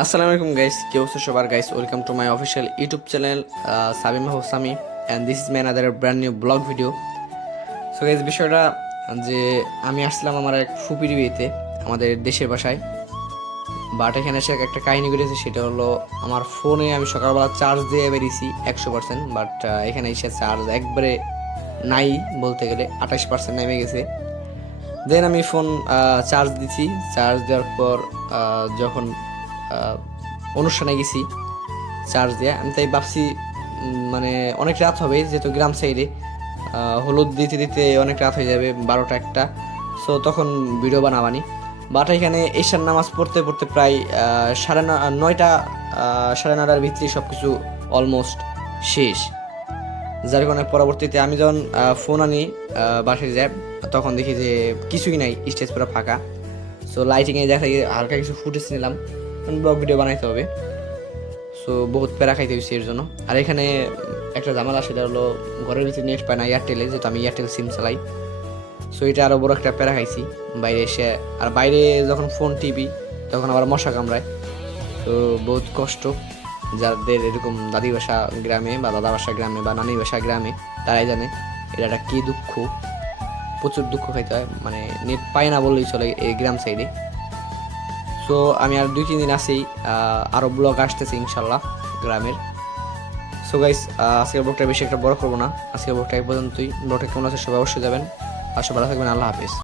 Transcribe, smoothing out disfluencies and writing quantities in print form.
আসসালামু আলাইকুম গাইস, কি অবস্থা সবার guys? Welcome to my official YouTube channel Sabima Hosami and this is my another brand new vlog video. So guys, বিষয়টা যে আমি আসলাম আমার এক ফুপির বিয়েতে আমাদের দেশের বাসায়। বাট এখানে এসে একটা কাহিনী ঘটেছে, সেটা হলো আমার ফোনে আমি সকালবেলা চার্জ দিয়ে বেরিয়েছি 100%, বাট এখানে এসে চার্জ একবারে নাই, বলতে গেলে 28% নেমে গেছে। দেন আমি ফোন চার্জ দিছি। চার্জ দেওয়ার পর যখন অনুষ্ঠানে গেছি চার্জ দেওয়া, আমি তাই ভাবছি মানে অনেক রাত হবে, যেহেতু গ্রাম সাইডে হলুদ দিতে দিতে অনেক রাত হয়ে যাবে, 12টা 1টা। সো তখন ভিডিও বানাবানি। বাট এখানে এশার নামাজ পড়তে পড়তে প্রায় 9:30 সাড়ে 9টার ভিতরে সব কিছু অলমোস্ট শেষ। যার কারণে পরবর্তীতে আমি যখন ফোন আনি বাসায় যাই, তখন দেখি যে কিছুই নাই, স্টেজ পুরো ফাঁকা। সো লাইটিংয়ে দেখা যায় হালকা কিছু ফুটেজ নিলাম, ব্লগ ভিডিও বানাইতে হবে। সো বহুত প্যারা খাইতে হয়েছে এর জন্য। আর এখানে একটা ঝামেলা, সেটা হলো ঘরের ভিতরে নেট পায় না এয়ারটেলে, যেহেতু আমি এয়ারটেল সিম চালাই। সো এটা আরও বড় একটা প্যারা খাইছি বাইরে এসে। আর বাইরে যখন ফোন টিপি তখন আবার মশা কামড়ায়। তো বহুত কষ্ট। যাদের এরকম দাদি বাসা গ্রামে বা দাদা বাসা গ্রামে বা নানি বাসা গ্রামে, তারাই জানে এটা একটা কী দুঃখ। প্রচুর দুঃখ খাইতে হয়, মানে নেট পায় না বললেই চলে এই গ্রাম সাইডে। সো আমি আর 2-3 দিন আছেই, আরও ব্লগ আসতেছে ইনশাল্লাহ গ্রামের। সো গাইস, আজকের ব্লগটা বেশি একটা বড় করবো না, আজকের ব্লগটা এই পর্যন্তই। ব্লগটা কেমন আছে সবাই অবশ্যই যাবেন, আর সবাই ভালো থাকবেন। আল্লাহ হাফিজ।